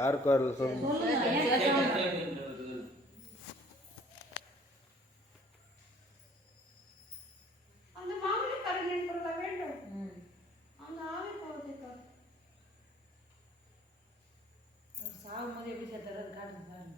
யாருக்கு வரல சொல்லுங்க. அந்த மாமலை கரண்ட் என்பதா வேண்டும். அந்த ஆவி போவதற்கு சாகும் போது எப்படி சேர்த்தாரு காட்டுங்க பாருங்க.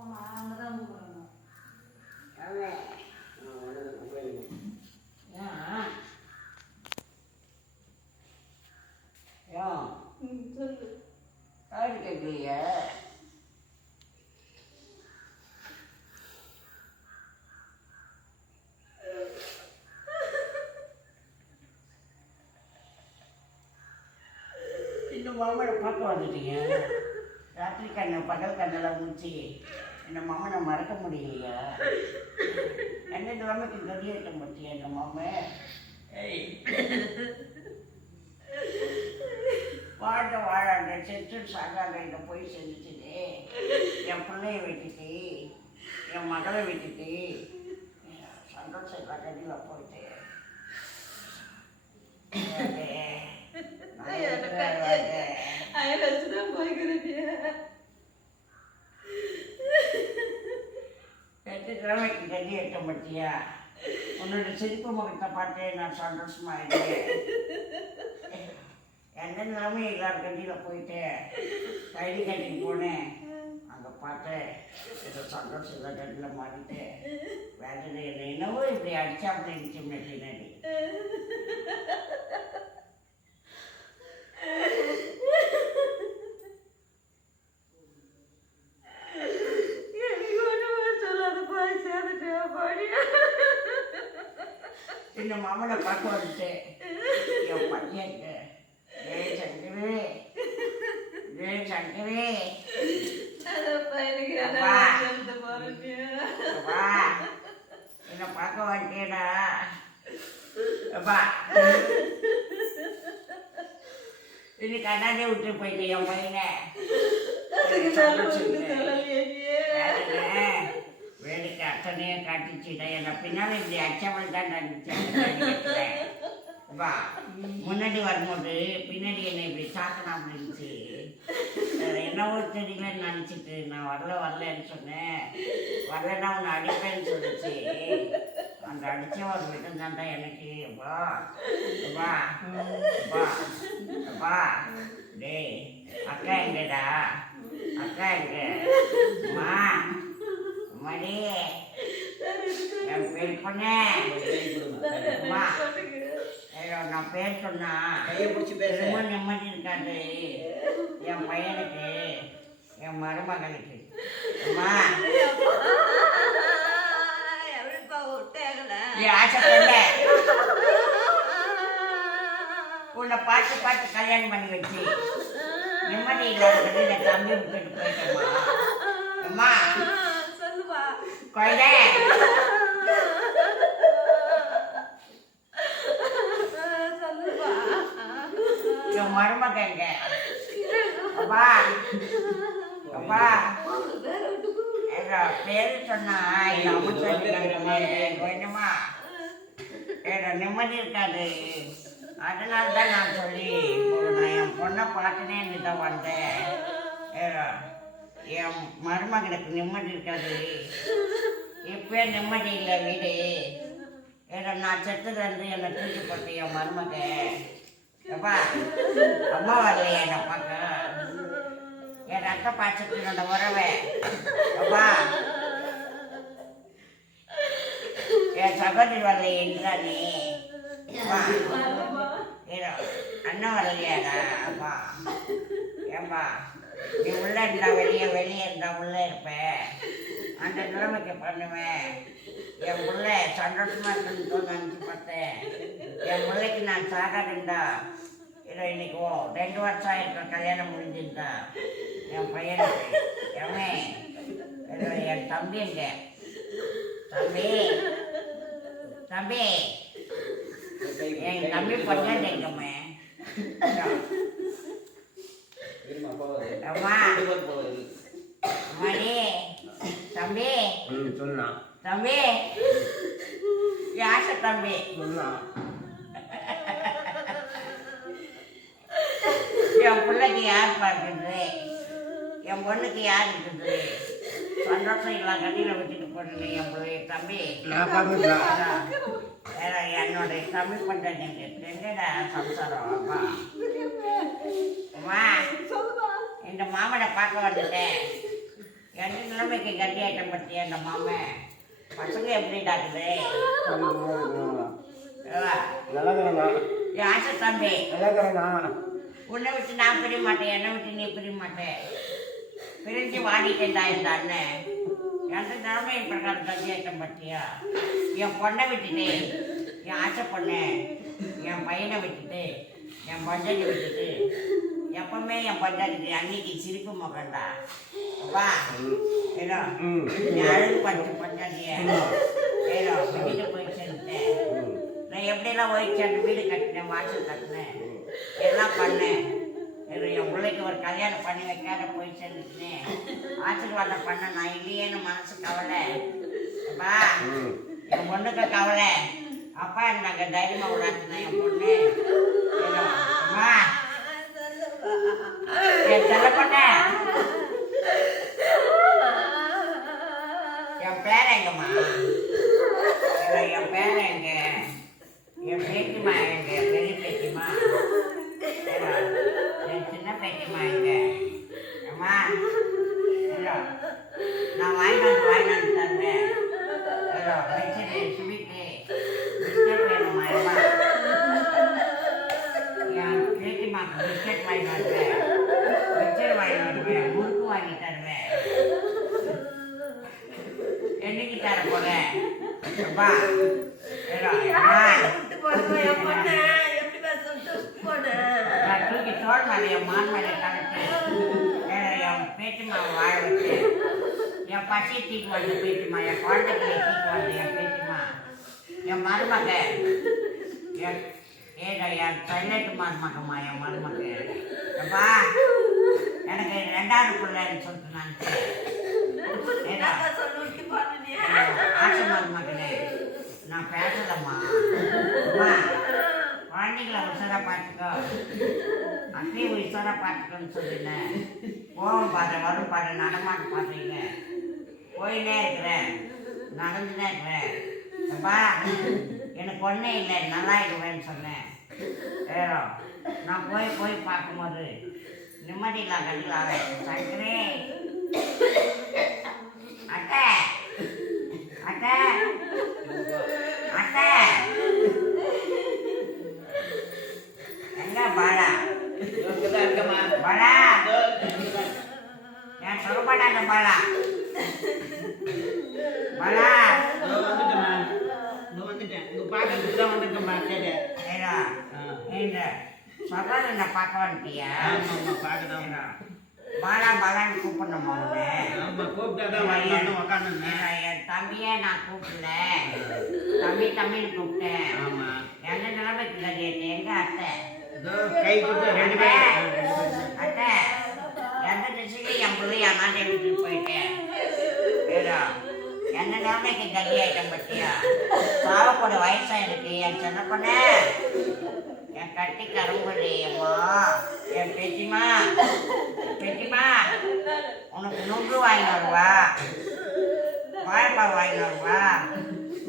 ஆமா அங்கதான் கூப்பிடணும். சொல்லு. காடு கேட்கலையா? இன்னும் மாமனை பார்க்க வந்துட்டீங்க. ராத்திரி கண்ணு பகல் கண்ணெல்லாம் முடிச்சு இந்த மாமனை மறக்க முடியலையா? என்ன நிலைமைக்கு கதியேற்றம் பற்றிய இந்த மாமன் வாழ்ந்த வாழாண்ட செத்து சாகாத இங்கே போய் செஞ்சுச்சுது. என் பிள்ளைய விட்டுட்டு என் மகளை விட்டுட்டு சந்தோஷம் எல்லாம் கண்டிப்பாக போயிட்டு கிழமைக்கு கட்டி எட்ட மாட்டியா? உன்னோட சிரிப்பு முகத்தை பார்த்து நான் சந்தோஷமாயிட்டேன். எந்த நிலைமையும் எல்லாரும் கண்டியில் போயிட்டு கைடி கட்டிக்கு போனேன். அங்கே பார்த்தேன் ஏதோ சந்தோஷம் இல்லை கண்டியில் மாறிட்டு வேதனை இல்லை. என்னவோ இப்படி அடிச்சா அப்படி இருந்துச்சு பின்னாடி. இந்த மாமனை பார்க்க வந்துட்டேன். என் பையனுக்கு சங்கரே சங்கரே என்ன பார்க்க வந்துட்டேடா. அப்பா இது கண்ணாடியே விட்டு போயிட்டேன் என் பையனை. வேலைக்கு அத்தனையே காட்டிச்சுட்டேன். என்னை பின்னால் இப்படி அச்சவள் தான் நினைச்சேன். அப்பா முன்னாடி வரும்போது பின்னாடி என்னை இப்படி தாக்கணும் அப்படின்ச்சு. என்னவோ தெரியலன்னு நினச்சிட்டு நான் வரலன்னு சொன்னேன். வரலன்னா உன்னை அடிப்பேன்னு சொல்லிச்சு. அந்த அடித்த ஒரு விட்டம் தான்டா எனக்கு. அப்பா அப்பா அப்பா அப்பா டேய் அக்கா எங்கடா? அக்கா எங்க? அம்மா மடி என் பேர் பொண்ணே. அம்மா நான் பேர் சொன்னா ரொம்ப நிம்மதி இருக்காது என் பையனுக்கு என் மருமகளுக்கு. அம்மா ஆசைப்பட உன்னை பார்த்து பார்த்து கல்யாணம் பண்ணி வச்சு நிம்மதி இல்லாத இந்த தம்பி விட்டுட்டு போயிட்டேம்மா. அம்மா சொல்லுவா குழந்தை என் மருமக எங்க அப்பா அப்பா எங்க பேரு சொன்னா எங்க அம்மா சொல்லிட்டாங்க கொஞ்சமா ஏடா நிம்மதி இருக்காது. அதனால தான் நான் சொல்லி நான் என் பொண்ணை பார்த்துனே தான் வந்தேன். ஏடா என் மருமகனுக்கு நிம்மதி இருக்காது. இப்பவே நிம்மதி இல்லை வீடு. ஏடா நான் செத்துலேருந்து என்னை தூக்கி போட்டு என் மருமக அப்பா அம்மா வரலையே என்னை பார்க்க. என் ரத்த பாய்ச்சத்தினோட உறவை அப்பா என் சகோதரி வரலையே என்றானே அப்பா. ஏடா அண்ணன் வரலையாடா அப்பா. ஏன்பா நீ உள்ளே இருந்தா வெளியே இருந்தா உள்ளே இருப்பேன். அந்த நிலைமைக்கு பண்ணுவேன். என் பிள்ளை சந்தோஷமா இருக்குன்னு நினச்சி பார்த்தேன். என் பிள்ளைக்கு நான் சாகாதுண்டா. இதை இன்னைக்கு 2 வருஷம் ஆயிருக்கேன் கல்யாணம் முடிஞ்சிருந்தா. என் பையனுக்கு என் தம்பி எங்க தம்பி தம்பி என் தம்பி பொண்ணு எங்கம்மே அம்மா மணி தம்பி சொன்னா தம்பி யாச தம்பி சொன்னா என் பிள்ளைக்கு யார் பார்க்குது? என் பொண்ணுக்கு யார் இருக்குது? சந்தோஷம் இல்லை கண்ணியில் வச்சுட்டு போடுங்க என் பிள்ளைய தம்பி. நான் பார்த்துக்கலாம். வேற என்னுடைய தம்பி பண்ணுறேன் எங்கடா சம்சாரம் அப்பா அம்மா இந்த மாமனை பார்க்க வந்துட்டேன். எந்த நிலைமைக்கு கட்டியாட்டம் பற்றி அந்த மாமன் பசங்க எப்படி டாக்குது? யாச தம்பி உன்னை விட்டு நான் பிரிய மாட்டேன். என்னை விட்டு நீ பிரிய மாட்டேன். பிரிஞ்சு வாடிட்டேன்டா இந்த அண்ணன். எந்த நிலைமையின் பிரகாரம் கட்டியாட்டம் பற்றியா? என் பொண்ணை விட்டுட்டு என் ஆசை பொண்ணு என் பையனை விட்டுட்டு என் பஞ்சாயத்தை விட்டுட்டு எப்பவுமே என் பஞ்சாயத்துக்கு அன்னைக்கு சிரிப்பு முகண்டா அப்பா. ஏதோ நீ அழகு பஞ்சு பஞ்சாயத்திய ஏதோ வீட்டு போய் சேர்ந்துட்டேன். நான் எப்படியெல்லாம் போய் சேர்ந்து வீடு கட்டினேன், வாசல் கட்டினேன், எல்லாம் பண்ணேன். என் பிள்ளைக்கு ஒரு கல்யாணம் பண்ணி வைக்காத போய் சேர்ந்துட்டேன். ஆசீர்வாதம் பண்ண நான் இல்லையேன்னு மனசு கவலை அப்பா. என் பொண்ணுக்கு கவலை அப்பா. நாங்க தைரியமா விளாட்டுனேன் என் பொண்ணு அம்மா. என் செல்ல பொண்ண என் பேர எங்கம்மா? என் பேர எங்க? என் பேத்திமா எங்க? பெரிய பேத்திமா என் சின்ன பேத்திமா எங்க? அம்மா நான் வாங்கிட்டு தருவேன். ஸ்வீட்டு பிஸ்கட் வேணுமா? என் பேத்திமாக்கு பிஸ்கட் வாங்கி வருவேன், மிச்சர் வாங்கி வருவேன், முறுக்கு வாங்கி தருவேன். என்னைக்கு தர போறேன் அப்பா? நான் தூக்கி தோல் மேலே என் மான் மேலே கலந்து என் பேத்திமா வாழ வச்சு என் பசியை தீக்கு வந்து பேத்திமா, என் குழந்தைகளை தீக்கு வந்து என் பேத்திமா, என் மருமக என் பைலட்டு மருமகம்மா என் மருமக அப்பா. எனக்கு 2வது பிள்ளைன்னு சொல்லிட்டு நான் ஆசை மருமகனே நான் பேசலம்மா. அம்மா குழந்தைங்களை உஷாரா பார்த்துக்கோ, அத்தையும் உஷாரா பார்த்துக்கோன்னு சொல்லினேன். போவோம் பாரு வரும் பாரு நடமாட்டு பார்த்தீங்க போயினே இருக்கிறேன், நடந்துனே இருக்கிறேன் அப்பா. எனக்கு ஒன்றே இல்லை, நல்லா இருக்குவேன்னு சொன்னேன். வேறோ நான் போய் பார்க்கும்போது நிம்மதி இல்லா கண்டிலாக சங்கரே அட்டை அட்டை அட்டை எங்க பாடா பாடா என் சொல்லப்படாத பாடா பாடா சகோதரனை பார்க்க வந்துட்டியா? பாலா பாலான்னு கூப்பிடணுமா உன்னை? என் தம்பியே நான் கூப்பிடல, தம்பின்னு கூப்பிட்டேன். எந்த நிலைமைக்கு கதையிட்டு எங்க அத்தை கை கொடுத்து ரெண்டு பேரும் அட்டை எந்த திசையிலும் என் பிள்ளைய அண்ணாண்டை விட்டுட்டு போயிட்டேன். ஏதோ என்ன நிலைமைக்கு கல்வி ஆயிட்டம் பற்றியா சாவக்கூட வயசா இருக்கு. என் சின்ன பொண்ணு என் கட்டி கரும்புடி அம்மா என் பெட்டிமா உனக்கு நுங்கு வாங்கி வருவா, வாழைப்பழம் வாங்கி வருவா.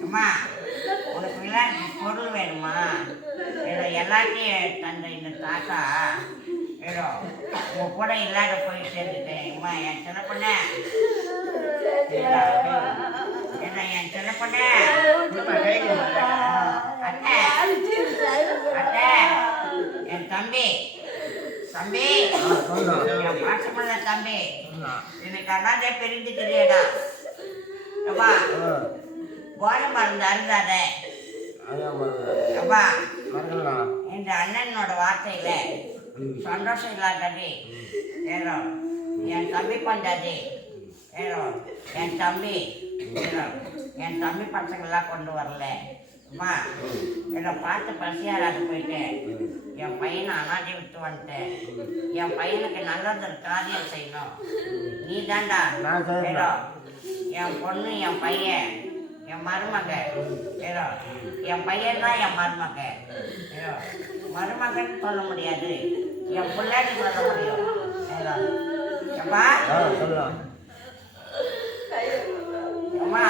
அம்மா உனக்கு விளையாட்டு பொருள் வேணுமா? ஏதோ எல்லாத்தையும் தந்த இந்த தாத்தா ஏதோ உங்க கூட இல்லாத போய் சேர்ந்துட்டேன். அம்மா என் சின்ன பொண்ணு என்ன என் சின்ன பொண்ணு அட்டை அட்டை என் தம்பி என் மாசமுள்ள தம்பி எனக்கு அண்ணாதே பிரிந்து தெரியாடா. அப்பா கோலம் மருந்து அருந்தாத. அப்பா இந்த அண்ணனோட வார்த்தையில சந்தோஷம் இல்லாதது ஏதோ என் தம்பி பண்றது ஏதோ என் தம்பி பசங்கள்லாம் கொண்டு வரல. அம்மா ஏதோ பார்த்து பசியாராது போயிட்டு என் பையனை அனாதை விட்டு வந்துட்டேன். என் பையனுக்கு நல்லது காரியம் செய்யணும். நீ தாண்டா ஏதோ என் பொண்ணு என் பையன் என் மருமக ஏதோ என் பையன் தான் என் மருமக. ஏதோ மருமகன்னு சொல்ல முடியாது, என் பிள்ளைன்னு சொல்ல முடியும். ஏதோ அப்பா அம்மா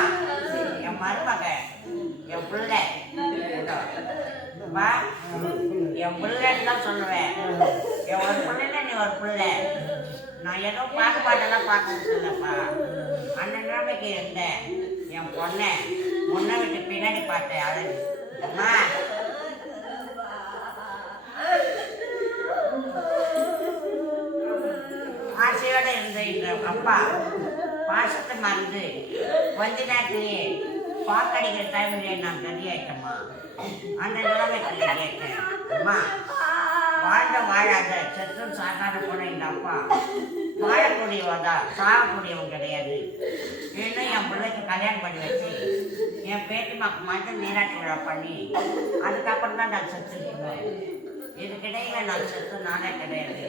என் மருமக என் பிள்ளை அப்பா என் பிள்ளைன்னு தான் சொல்லுவேன். என் ஒரு பிள்ளைல நீ ஒரு பிள்ளை. நான் ஏதோ பாட்டெல்லாம் பார்க்க முடியலப்பா. அந்த நிலைமைக்கு இருந்தேன். என் பொண்ணை முன்ன விட்டு பின்னாடி பார்த்தேன். அது அம்மா ஆசையோடு இருந்த இந்த அப்பா பாசத்தை மறந்து கொஞ்ச நேரத்திலேயே பாக்கடிக்கிற டைம்லேயே நான் கதியாயிட்டேம்மா. அந்த நிலைமைக்கு கேட்டேன். அம்மா வாழ்ந்த வாழாத செத்தும் சாகாத போன இந்த அப்பா வாழக்கூடியவதா சாகக்கூடியவன் கிடையாது. இன்னும் என் பிள்ளைக்கு கல்யாணம் பண்ணி வச்சு என் பேட்டி மட்டும் நீராட்டு விழா பண்ணி அதுக்கப்புறம் தான் நான் செத்துருக்கேன். இதுக்கிடையில நான் செத்து நானே கிடையாது.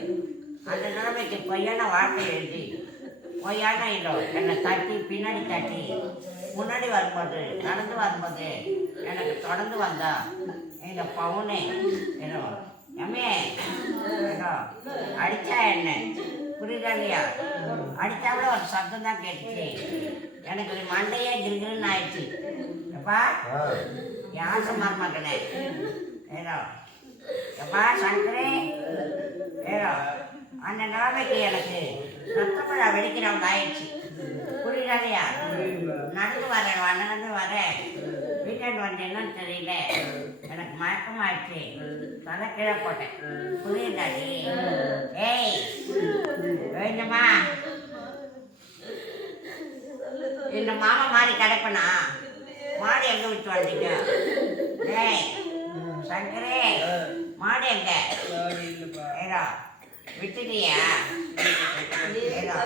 அந்த நிலைமைக்கு பொய்யான வார்த்தை எழுதி பொய்யான இடம் என்னை தட்டி பின்னாடி தட்டி முன்னாடி வரும்போது நடந்து வரும்போது எனக்கு தொடர்ந்து வந்தா இந்த பவுனே ஏதோ எம்மே ஏதோ அடித்தா என்ன புரியுதா இல்லையா? அடித்தாவிட ஒரு சத்தம் தான் கேட்டுச்சு. எனக்கு மண்டையே கிருகிருன்னு ஆயிடுச்சு. எப்பா யாச மருமகனே ஏதோ எப்பா சங்கரே ஏதோ அந்த நிலைமைக்கு எனக்கு ரத்தமிழா வெடிக்கிறவங்க ஆயிடுச்சு. புரியுதா இல்லையா? நடந்து வரேன் வீட்டாண்டு வந்து என்னன்னு தெரியல, எனக்கு மயக்கமாயிடுச்சு. தலை கீழே போட்டேன். புரியுதாடி? ஏய் வேண்டுமா இந்த மாமா மாதிரி கிடைப்பனா மாடு எங்க விட்டு வந்தீங்க? ஏய் சங்கரே மாடு எங்க ஏதோ விட்டுட்டியா? ஏதோ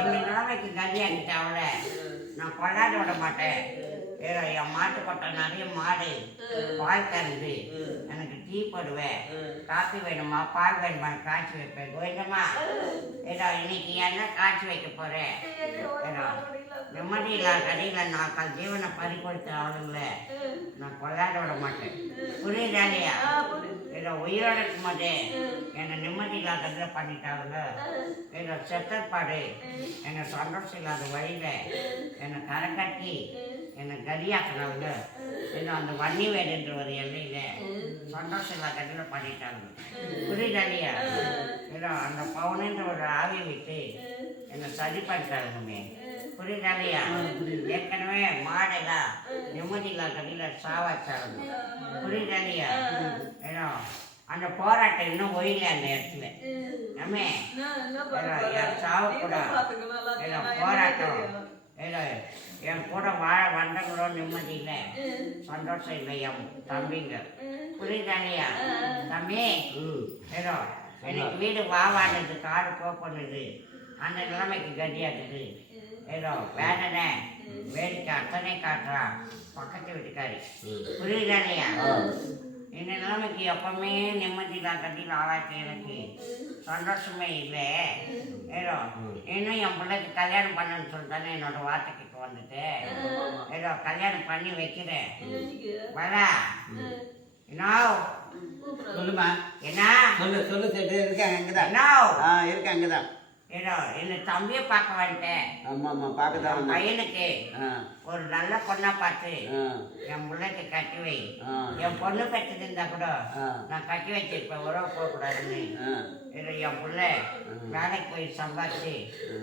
எங்க நிலைமைக்கு கல்யாணிட்ட அவளை நான் கொண்டாட விட மாட்டேன். ஏதோ என் மாட்டு கொட்டை நிறைய மாடு பால் கறந்து எனக்கு டீ போடுவேன். காஃபி வேணுமா பால் வேணுமா காய்ச்சி வைப்பேன். வேணுமா ஏதோ இன்னைக்கு என்ன காய்ச்சி வைக்க போறேன். ஏதோ நிம்மதி இல்லாத கடையில் நான் ஜீவனை பறி கொடுத்த அவளுங்களை நான் கொண்டாட விட மாட்டேன். புரியுதா இல்லையா? ஏதோ உயிரோட இருக்கும் போதே என்னை நிம்மதி இல்லாத கடையில் பண்ணிட்டாங்க. ஏதோ செத்தற்பாடு என்னை சந்தோஷம் இல்லாத வழியில் என்னை கரை கட்டி என்னை கதியாக்குனவங்க. ஏதோ அந்த வன்னி வேடுன்ற ஒரு எல்லையில் சந்தோஷம் இல்லாத கடையில் பண்ணிட்டாங்க. புரியுதா இல்லையா? ஏதோ அந்த பவுனுன்ற ஒரு ஆவியை விட்டு என்னை சரி பண்ணிட்டாலுமே. புரியுதா இல்லையா? ஏற்கனவே மாடெல்லாம் நிம்மதி இல்லாத கடையில் சாவாச்சாருங்க. புரியுதா இல்லையா? ஏதோ அந்த போராட்டம் இன்னும் ஒயில அந்த இடத்துல நம்ம என் சாவக்கூட ஏதோ போராட்டம் ஏதோ என் கூட வாழ வந்தங்களோ நிம்மதி இல்லை, சந்தோஷம் இல்லை என் தம்பிங்க. புரியுதா இல்லையா? தம்பி ஏதோ எனக்கு வீடு வாவாடுது, காடு போபண்ணுது, அந்த நிலைமைக்கு கதியாக்குது. ஏதோ வேதனை வேடிக்கை அத்தனை காட்டுறா பக்கத்து வீட்டுக்காரி. புரியுதா இல்லையா? இந்த நிலைமைக்கு எப்பவுமே நிம்மதியில்லா கட்டியில் ஆளாக்கி எனக்கு சந்தோஷமே இல்லை. ஏதோ இன்னும் என் பிள்ளைக்கு கல்யாணம் பண்ணுன்னு சொல்லிட்டானே என்னோட வார்த்தைக்கு வந்துட்டு ஏதோ கல்யாணம் பண்ணி வைக்கிறேன். வரா என்ன சொல்லுமா என்ன சொல்லு சொல்லு செட்டு இருக்கேன் அங்கதான் என்ன இருக்கேன் அங்கதான். ஏதோ என்ன தம்பியை பார்க்க வந்துட்டேன். ஆமா ஆமா பார்க்கதான் வந்தேன். பையனுக்கு ஒரு நல்ல பொண்ணா பார்த்து என் பிள்ளைக்கு கட்டி வை. என் பொண்ணு கட்டிட்டு இருந்தா கூட நான் கட்டி வச்சிருப்பேன், உறவு போகக்கூடாதுன்னு. இது என் பிள்ளை வேலைக்கு போய் சம்பாதிச்சு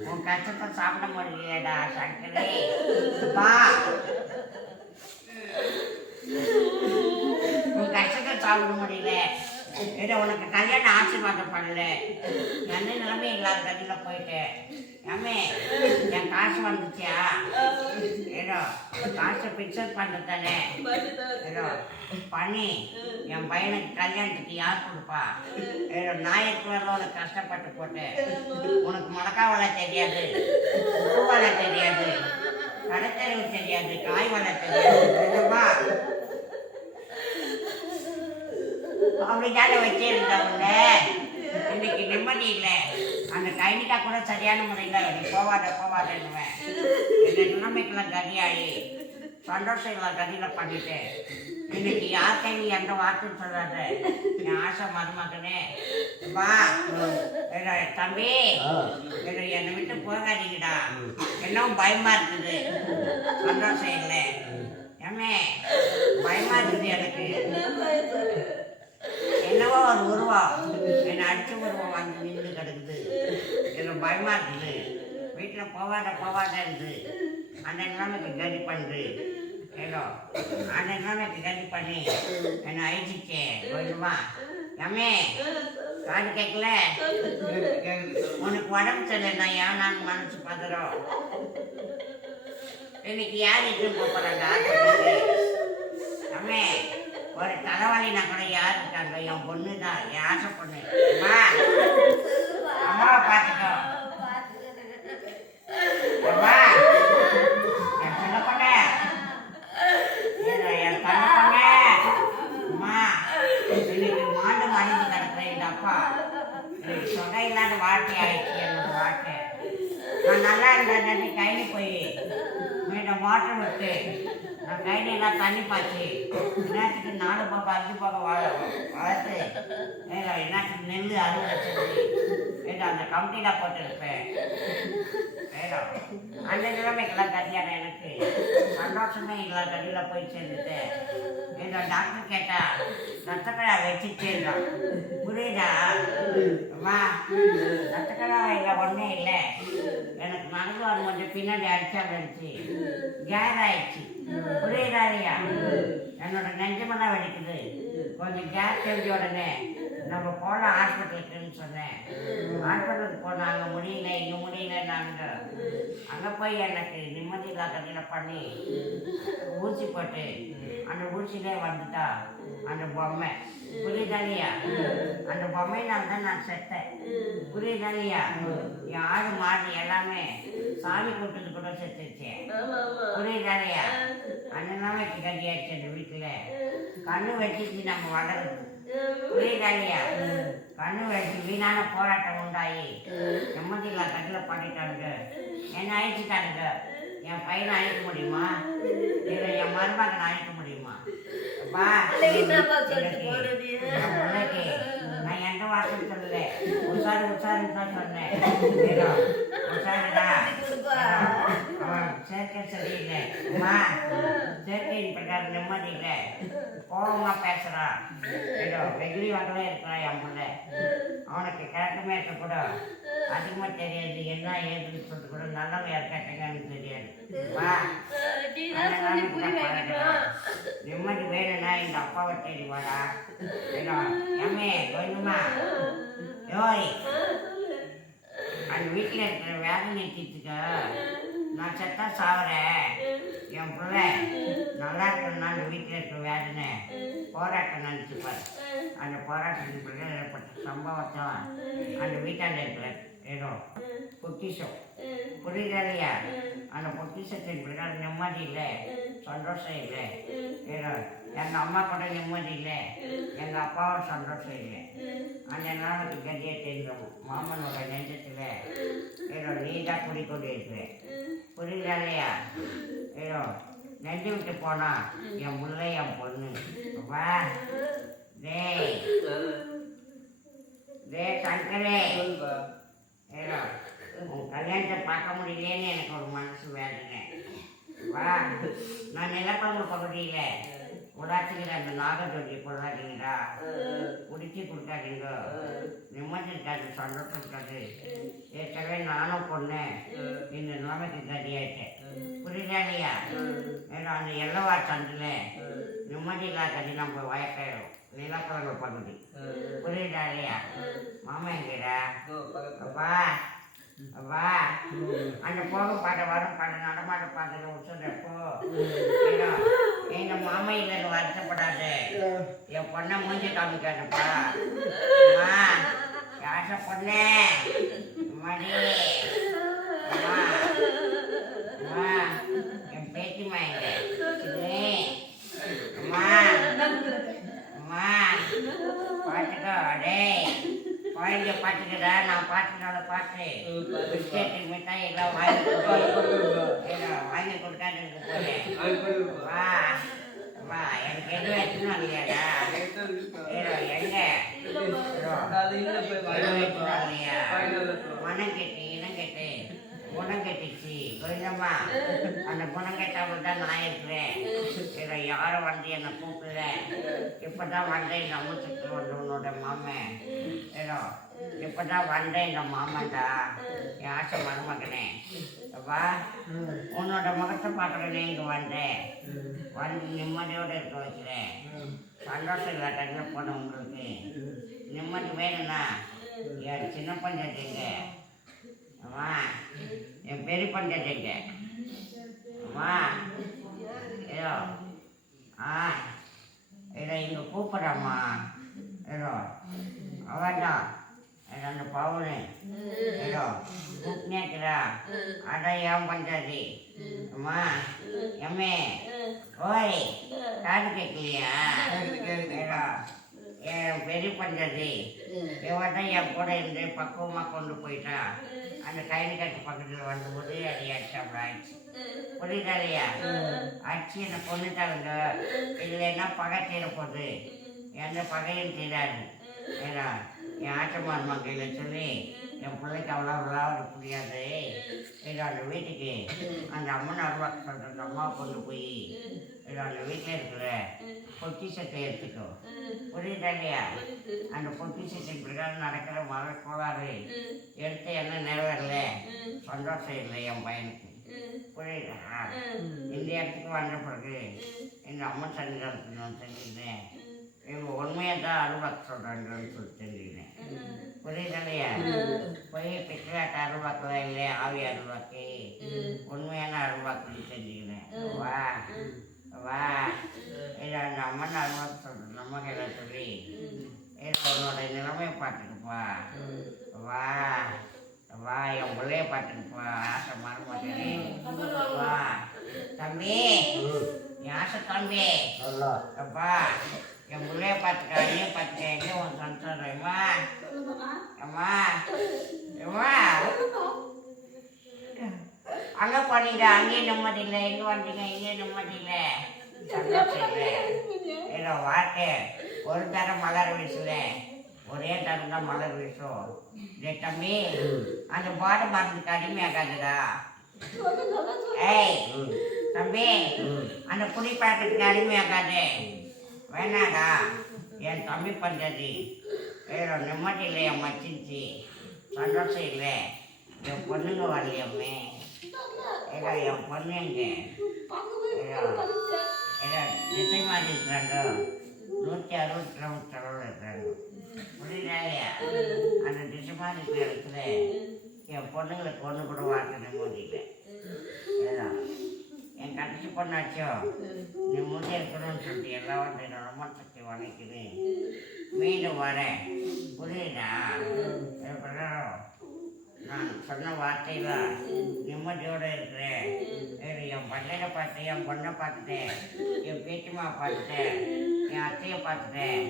உன் கஷ்டத்தை சாப்பிட முடியலையேடா சங்கரே. வா உன் கஷ்டத்தை சாப்பிட முடியல. ஏதோ உனக்கு கல்யாணம் ஆசீர்வாதம் பண்ணல. எந்த நிலைமை இல்லாத கட்டியில் போயிட்டேன். ஏமே என் காசு வந்துச்சியா? ஏதோ காசை பிக்சர் பண்ணுறதானே ஏதோ பண்ணி என் பையனுக்கு கல்யாணத்துக்கு யார் கொடுப்பா? ஏதோ நாயக்கு வரல உனக்கு கஷ்டப்பட்டு போட்டேன். உனக்கு மிளகா வலை தெரியாது, உப்பு வலை தெரியாது, கடத்தறிவு தெரியாது, காய் வலை தெரியாது. அப்படித்தானே வச்சிருந்தவங்க இன்னைக்கு நிம்மதி இல்லை. அந்த கைனிக்கா கூட சரியான முறையில் நீ போவாதன்னுவேன். இந்த நிலைமைக்கெல்லாம் கதியாகி சந்தோஷம் இல்லை கதியில் பண்ணிட்டேன். இன்னைக்கு யார் கைனி எந்த வார்த்தைன்னு சொல்லாத. என் ஆசை மருமகனே வா. தம்பி என்னை விட்டு போகாதீங்கடா. என்னவும் பயமா இருக்குது, சந்தோஷம் இல்லை. ஏமே பயமா இருக்குது எனக்கு. என்னவோ ஒரு உருவம் என்னை அடிச்சு உருவம் வந்து நின்று கிடக்குது. எனக்கு பயமா இருக்குது. வீட்டில் போவாதன்று அந்த நிலைமைக்கு கதி பண்ணுது. ஏதோ அந்த நிலைமைக்கு கதி பண்ணி என்னை அழிச்சிச்சேன் கொஞ்சமா. ஏமே காது கேட்கல? உனக்கு உடம்பு சரியில்லை, நான் ஏன் நான் மனசு பதறோம். இன்னைக்கு யார் இட்டு போகிறாங்க ஆசைப்பட்டு? அம்மே ஒரு தலைவலினா கூட யார் இருக்காங்க? என் பொண்ணு தான், என் ஆசை பொண்ணு. அம்மாவை பார்த்துக்கோ. அம்மா என் சின்ன பொண்ணு, என் கண்ணு பொண்ணு. அம்மா இன்னைக்கு மாண்டு மடிஞ்சு கிடக்குறேன். இந்த அப்பா எனக்கு சொகை இல்லாத வாழ்க்கை ஆயிடுச்சு என்னோட வாழ்க்கை. நான் நல்லா இருந்தேன். கைனி போய் மீண்டும் மோட்டர் விட்டு நான் கைனியெல்லாம் தண்ணி பாய்ச்சி என்னத்துக்கு 4 பாப்பா 5 பாப்பா வளர்த்து என்னத்துக்கு நெல் அறுவடை செஞ்சு அந்த கமிட்டியில் போட்டுருப்பேன். அந்த நிலைமைக்கெல்லாம் கல்யாணம் எனக்கு சந்தோஷமே இல்லை. கல்லியில் போய் சேர்ந்துட்டேன். ஏதோ டாக்டர் கேட்டா ரத்தக்கடா வச்சுட்டேன். புரியுதா அம்மா? ரத்தக்கடா இல்லை, ஒன்றே இல்லை. எனக்கு நடந்து வரும் கொஞ்சம் பின்னாடி அடிச்சு கேஸ் ஆயிடுச்சு. புரியுதா இல்லையா? என்னோட நெஞ்சமெல்லாம் வெடிக்குது. கொஞ்சம் கேஸ் தெரிஞ்ச உடனே நம்ம போன ஹாஸ்பிட்டலுக்குன்னு சொன்னேன். ஹாஸ்பிட்டலுக்கு போனால் அங்கே முடியல, இங்கே முடியலன்னாங்க. அங்கே போய் எனக்கு நிம்மதி இல்லாத பண்ணி ஊசி போட்டு அந்த ஊசியிலே வந்துட்டா அந்த பொம்மை. புரியுதா இல்லையா? அந்த பொம்மையினால தான் நான் செத்தேன். புரியுதா இல்லையா? என் ஆடு மாடு எல்லாமே சாமி கூட்டத்துக்கு கூட செத்துருச்சேன். புரியுதா இல்லையா? அந்த நிலைமைக்கு கட்டியாச்சு. அந்த வீட்டில் கண்ணு வச்சுட்டு நம்ம வளருது. புரியுதா இல்லையா? கண்ணு வச்சு வீணான போராட்டம் உண்டாகி நிம்மதியில்லா கட்டில் பண்ணிட்டாங்க. என்னை அழிச்சிட்டாங்க. என் பையனை அழிக்க முடியுமா? இல்லை என் மருமகனை அழிக்க முடியுமா? நான் எந்த வார்த்தை சொல்லல. உஷாருன்னு தான் சொன்னேன். உஷாருடா சேர்க்கை சரியில்லை. சேர்க்கையின் பிரகாரம் நிம்மதி இல்லை. கோபமா பேசுறா. ஏதோ வெகுளி வகையில இருக்கிறான் என் பிள்ளை. அவனுக்கு கிழக்குமே இருக்கக்கூட அதிகமாக தெரியாது. என்ன ஏதுன்னு சொல்லிட்டு கூட நல்லவையா கேட்டேங்கன்னு தெரியாது. நிம்மதி வேணும்னா இந்த அப்பாவை தேடி வாடா. ஏதோ எம்மே கொஞ்சமா யோய் அந்த வீட்டில் இருக்கிற வேதனை தீர்த்துக்க. நான் செத்தா சாவறேன். என் பிள்ளை நல்லா இருக்கணும்னா அந்த வீட்டில் இருக்கிற வேதனை போராட்டம் நினச்சிப்பார். அந்த போராட்டத்துக்கு பிறகு ஏற்பட்ட சம்பவத்தை அந்த வீட்டாண்ட இருக்கிற ஏதோ பொக்கிஷம் புரியுதா இல்லையா? அந்த பொக்கிஷத்தின் பிரகாரம் நிம்மதி இல்லை, சந்தோஷம் இல்லை. ஏதோ எங்கள் அம்மா கூட நிம்மதி இல்லை, எங்கள் அப்பாவும் சந்தோஷம் இல்லை. அந்த நாளுக்கு கதியை தெரியும் மாமனோட நெஞ்சத்தில் ஏதோ நீ தான் குடிக்கொண்டு இருக்கிற. புரியுதா இல்லையா? ஏதோ நெஞ்சு விட்டு போனா என் முல்லை என் பொண்ணு வா. டேய் சங்கரே, ஏதோ உன் கல்யாணத்தை பார்க்க முடியலேன்னு எனக்கு ஒரு மனசு வேதனை. வா, நான் நிலப்பரம்பு பகுதியில் உடாச்சிக்கிற அந்த நாகஜோதி கொள்ளாதீங்கடா, குடிச்சு கொடுக்காதீங்க, நிம்மதி இருக்காது, சந்தோஷம் இருக்காது. ஏற்கனவே நானும் பொண்ணேன், இந்த நிலைமைக்கு கதியாயிட்டேன். புரியுதா இல்லையா? ஏன்னா அந்த எல்லவா சந்தில் நிம்மதி இல்லாத நம்ம வயக்காயிடும் நிலப்பரம்பு பகுதி. புரியுதா இல்லையா? மாமா எங்கடா? அப்பா அப்பா அந்த போக பாட்ட வரும் பாட்ட நடமாட்ட பாட்டை விட்டுறப்போ எங்க மாமா இல்லைன்னு வருத்தப்படாது. என் பொண்ணை மூஞ்சி காமிக்காதுப்பா. அம்மா யாச பொண்ணே மடி அம்மா அம்மா என் பேத்திமா எங்க அம்மா அம்மா பாட்டுக்கோ. அடே குழந்தைய பார்த்துக்கடா, நான் பார்த்துனால பார்த்து பிஸ்கெட்டு மிட்டாய் எல்லாம் வாங்கி கொடுக்காது போறேன். வா வா, எனக்கு எதுவும் எடுத்துன்னு இல்லையாடா? எங்க இல்லையா? மனம் கெட்டு இனம் கெட்டு குணம் கெட்டுச்சு. புரியுதம்மா? அந்த குணம் கெட்டவங்க தான் நான் இருக்கிறேன். யாரும் வந்து என்னை கூப்பிடல. இப்போதான் வந்தேன் இந்த அம்முத்துக்கு வந்து உன்னோட மாமன். ஏதோ இப்போதான் வந்தேன் இந்த மாமன்டா, என் ஆசை மருமகனே. வா, உன்னோட முகத்தை பார்க்குறேனே இங்கே வந்தேன். வந்து நிம்மதியோடு இருக்க வைக்கிறேன். சந்தோஷம் இல்லை கண்ணில் போன உங்களுக்கு நிம்மதி வேணும்னா என் சின்ன பஞ்சாயத்துங்க. அம்மா என் பெரிய பஞ்சாயத்துங்க. அம்மா ஏதோ ஏதோ இங்கே கூப்பிட்றம்மா. ஏதோ அவன்தான் அந்த பவுனு ஏதோ கூப்பினேக்கிறா. அதான் ஏன் பஞ்சாயத்து. அம்மா எம்மே ஓய் காது கேட்கலையா? ஏதோ என் பெரிய பஞ்சாயத்து இவன் தான் என் கூட இருந்து பக்குவமாக கொண்டு போயிட்டா. அந்த கைது கட்டு பக்கத்தில் வந்தபோது அது அடிச்சாப்புல ஆயிடுச்சு. புரியுதா இல்லையா? அடிச்சு என்னை கொண்டுட்டாங்க. இல்லைன்னா பகை தீர போகுது, எந்த பகையும் தீராது. ஏன்னா என் ஆட்டமார் கையில் சொல்லி என் பிள்ளைக்கு அவ்வளோ புரியாது. ஏதோ அந்த வீட்டுக்கு அந்த அம்மன் அருவாக்கு சொல்கிற அந்த அம்மாவை கொண்டு போய் ஏதோ அந்த வீட்டில் இருக்கிற பொக்கிஷத்தை எடுத்துக்கோ. புரியுதா இல்லையா? அந்த பொக்கிஷத்தின் பிரகாரம் நடக்கிற மழை கோளாறு எடுத்து என்ன நிறைவேறல, சந்தோஷம் இல்லை என் பையனுக்கு. புரியுதா? இந்த இடத்துக்கு வந்த பிறகு எங்கள் அம்மன் சன்னிதானத்துக்கு நான் செஞ்சுக்கிட்டேன். இவங்க உண்மையாக தான் அருள்வாக்கு சொல்கிறாங்கன்னு சொல்லி தெரிஞ்சுக்கிட்டேன். புரியுதா இல்லையா? போய் பிக்கிறாட்ட அருள்வாக்குலாம் இல்லையா, ஆவி அருள்வாக்கு உண்மையான அருள்வாக்குன்னு தெரிஞ்சுக்கிட்டேன். வா வா, இதை அந்த அம்மன் அருள்வாக்கு சொல்கிறேன் நம்ம கையில் சொல்லி ஏதோ உன்னோட நிலைமையை பார்த்துக்குப்பா. வா வா, என் பிள்ளைய பார்த்துக்குப்பா. ஆசை மாற மாட்டேன். வா தம்பி, என் ஆசை தம்பி. அப்பா என் பிள்ளைய பார்த்துக்க, அதையே பார்த்துக்க. எங்கே உன் சந்தோஷம்மா? அம்மா அம்மா அங்கே போனீங்க, அங்கேயும் நிம்மதி இல்லை. எங்கே வந்தீங்க, இங்கேயும் நிம்மதி இல்லை, சந்தோஷம் இல்லை. ஏதோ வாழ்க்கை ஒரு தரம் மலர் வீசல, ஒரே தரம் தான் மலர் வீசும். டே தம்பி, அந்த பாட மருந்துக்கு அடிமையாகாதுடா. ஏய் தம்பி, அந்த குடி பழக்கத்துக்கு அடிமையாகாது, வேணாடா. என் தம்பி பஞ்சது ஏதோ நிம்மதி இல்லை, என் மச்சிச்சு சந்தோஷம் இல்லை. என் பொண்ணுங்க வரலையம்மே. ஏதோ என் பொண்ணு எங்க ஏதோ ஏதோ திசை மாதிரி இருக்கிறாங்க. 160 கிலோமீட்டர் அளவில் இருக்கிறாங்க. புரியுதா இல்லையா? அந்த திசை மாதிரி இருக்கிற இடத்துல என் பொண்ணுங்களுக்கு ஒன்று கூட வாழ்க்கை நிம்மதி இல்லை. ஏதோ என் கடைசி பொண்ணாச்சோ நிம்மதி இருக்கணும்னு சொல்லிட்டு எல்லாம் வந்து என்னோட ரொம்ப சக்தி வணக்குது. மீண்டும் வரேன். புரியுதா? பிரகாரம் நான் சொன்ன வார்த்தையில நிம்மதியோடு இருக்கிறேன். என் பள்ளையில பார்த்தேன், என் பொண்ணை பார்த்துட்டேன், என் பேச்சிமா பார்த்துட்டேன், என் அத்தையை பார்த்துட்டேன்,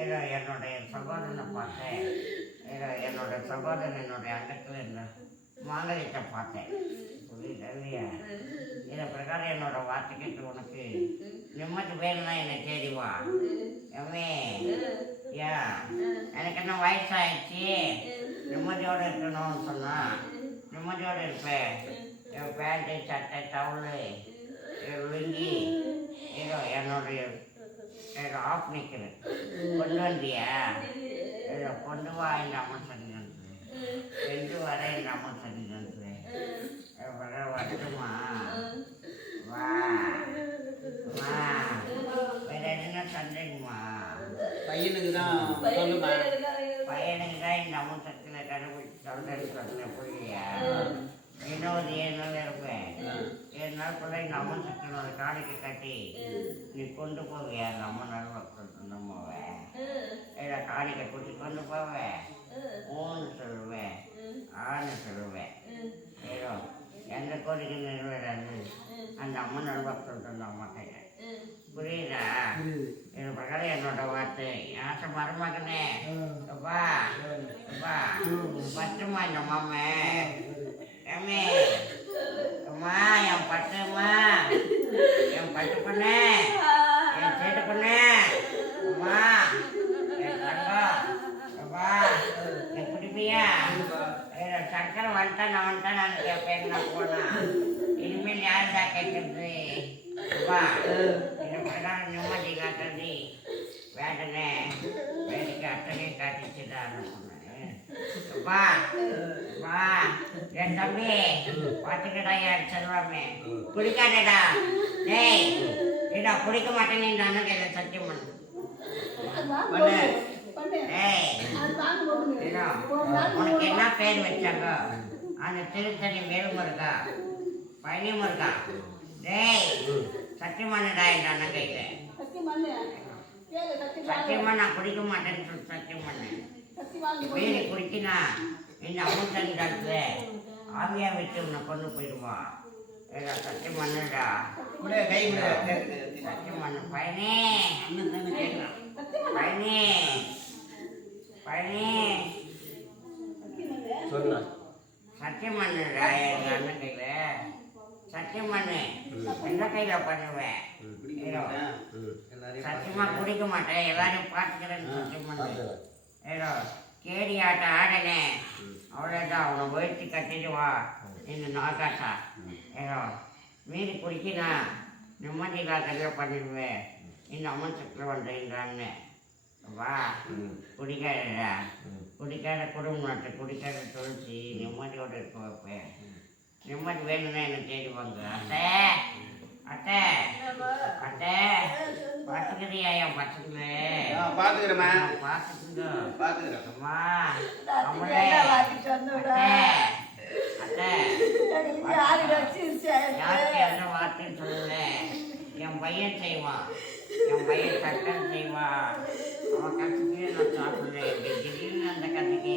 என்னுடைய சகோதரனை பார்த்தேன், என்னோட சகோதரன் என்னுடைய அண்டத்தில் இருந்த மாங்கலியத்தை பார்த்தேன். புரியுது இல்லையா? இதை பிரகாரம் என்னோட வார்த்தை கேட்டு உனக்கு நிம்மதி வேணும்னா என்னை தேடி வா. எனக்கு என்ன வயசாயிடுச்சு, நிம்மதியோடு இருக்கணும்னு சொன்னா நிம்மதியோடு இருப்பேன். என் பேண்ட்டு சட்டை டவுலு லுங்கி என்னுடைய ஆஃப் நிற்கிறேன். கொண்டு வந்தியா? கொண்டு வா, எங்கள் அம்மா சரி ரெண்டு வர எங்கள் அம்மா சரி வரட்டுமா? வா வா, வேற என்ன சந்தேகமா? பையனுக்கு தான் சொல்லுமா. பையனுக்கு தான் இந்த அம்மா சக்தியில் கண்டுபிடிச்சி சொல்றேன்னு புரியலையா? இன்னும் ஒரு 7 நாள் இருப்பேன். 7 நாளுக்குள்ள எங்கள் அம்மா சக்தியோட காணிக்கை கட்டி நீ கொண்டு போவியா? அந்த அம்மா நல்வாக்கு போவேன். காணிக்கை கூட்டி கொண்டு போவேன். ஊன்னு சொல்லுவேன், ஆன்னு சொல்லுவேன். ஏதோ எந்த கோரிக்கை நிறைவேறாது. அந்த அம்மா நல்வாக்கு சொல்லிட்டு அந்த அம்மா கையை புரியுதா? இது பிரகாரம் என்னோட வார்த்தை. ஆசை மருமகனே அப்பா அப்பா பட்டுமா இந்த மாமே ஏமே அம்மா, என் பட்டுமா, என் பட்டு பொண்ணு, என் சேட்டு பொண்ணு, அம்மா என் தங்கம் அப்பா, என் குடிப்பியா? சர்க்கரை வந்துட்டா நான் கேட்பேன். நான் போனா இனிமேல் யாருடா கேட்கறது? அப்பா இந்த பிரகாரம் நிம்மதி காட்டுறது வேண்டனே வேடிக்கை அத்தனை காட்டிச்சுதான் சொன்னேன். அப்பா அப்பா, என் தம்பி பார்த்துக்கடா, யார் செல்வாமே குடிக்காதடா. டேய் ஏடா குடிக்க மாட்டேன்னு இந்த அண்ணன் கையில சத்தியம் பண்ணு. உனக்கு என்ன பேர் வச்சாங்க? அந்த திருத்தணி மேலும் இருக்கா, பையனும் இருக்கா? டேய் சத்தியமானடா இந்த அண்ணன் கையில சத்தியமா நான் குடிக்க மாட்டேன்னு சொல்லி சத்தியம் பண்ணேன். வீடு குடிச்சினா இந்த அமுத்தன் காலத்துல ஆவியா வச்சு உன்னை கொண்டு போயிடுவா. சத்தியம் பண்ணுடா, கை சத்தியம் பண்ணு. பையனே பையனே பையனே சொன்னா சத்தியம் பண்ணுடா. எங்க அண்ணன் கையில சத்தியம் பண்ணு. என்ன கையில பண்ணுவேன்? சத்தியமா குடிக்க மாட்டேன், எல்லாரையும் பார்த்துக்கிறேன்னு சத்தியம் பண்ணு. ஏதோ கேடி ஆட்டம் ஆடனே அவ்வளோதான். அவனை வயிற்று கட்டிடுவா இந்த நாக்காட்டா. ஏதோ மீறி குடிக்கினா நிம்மதி இல்லாத பண்ணிடுவேன். இந்த அம்மன் சக்கரை வந்தேன்றான்னு வா. குடிக்காதடா, குடிக்காத குடும்ப நாட்டு, குடிக்காத துளசி, நிம்மதியோடு இருக்க வைப்பேன். நிம்மதி வேணும்னா என்ன தேடி வாங்க. அத்தை அத்தை அத்தை பார்த்துக்கிறியா? என் பசங்களே பாத்துக்கிறேம்மா, பார்த்துக்குங்க. பாத்துக்கிறேன். அம்மா அவங்களே அத்தை அத்தை யாருக்கு எந்த வார்த்தைன்னு சொல்லல. என் பையன் செய்வான், என் பையன் சக்கரை செய்வான். அவன் கற்றுக்கே நான் சாப்பிடுறேன். திடீர்னு அந்த கற்றுக்கு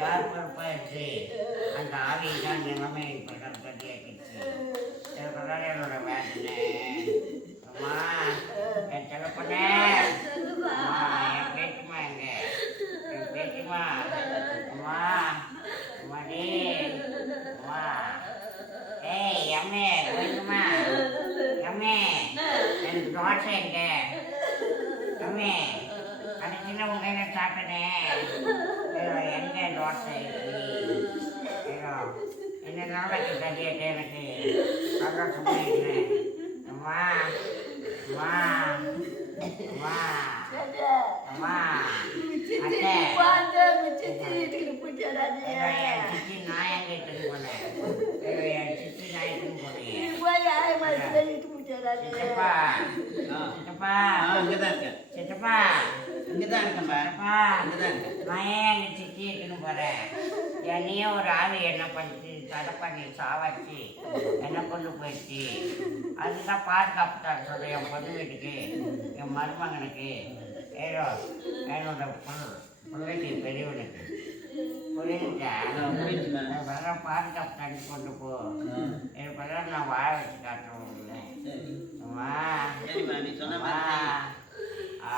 யார் பொறுப்பாயிடுச்சு? அந்த ஆவியை தான் நிலைமை பிரகாரம் கட்டியாக்கிடுச்சு. பிரகாரம் என்னோட வேதனை. அம்மா என் செல்லப்பண்ணே, அம்மா என் பேச்சுமா, என் பேச்சுமா, அம்மா அம்மாடி அம்மா. ஏய் அம்மே வேணுமா? அம்மே எனக்கு தோசை எங்க? அம்மே அது சின்ன உங்க சாப்பிட்டேன். எங்க தோசை என்ன நாளைக்கு கட்டியாட்டு எனக்கு சந்தோஷமா இருக்கிறேன். அம்மா அம்மா அம்மா அம்மா அத்தை என் சித்தி நான் எங்க இட்டுன்னு போனேன்? என் சித்தி நான் இட்டுன்னு போனேன். சித்தப்பா சித்தப்பா இங்கதான் இருக்கேன், சித்தப்பா இங்கதான் இருக்கேன்பா, சித்தப்பா இங்கதான் இருக்கேன். நான் ஏன் எங்கள் சித்தி இட்டுன்னு போகிறேன்? என்னையே ஒரு ஆள் என்ன பண்ணிச்சு, தடை பண்ணி சாவாச்சு, என்ன கொண்டு போயிடுச்சு. அதுதான் பாதுகாப்பு தான் சொல்கிறேன். என் பொண்ணு வீட்டுக்கு, என் மருமகனுக்கு, ஏதோ என்னோட பிள்ளைக்கு பெரியவனுக்கு புரியுதா? பத்திரம் பாதுகாப்பு கட்டி கொண்டு போ என் பத்திரம் நான் வாழ வச்சு காட்டுறோம் சரி அம்மா சரிம்மா நீ சொன்ன அம்மா மாதிரி செய். ஆ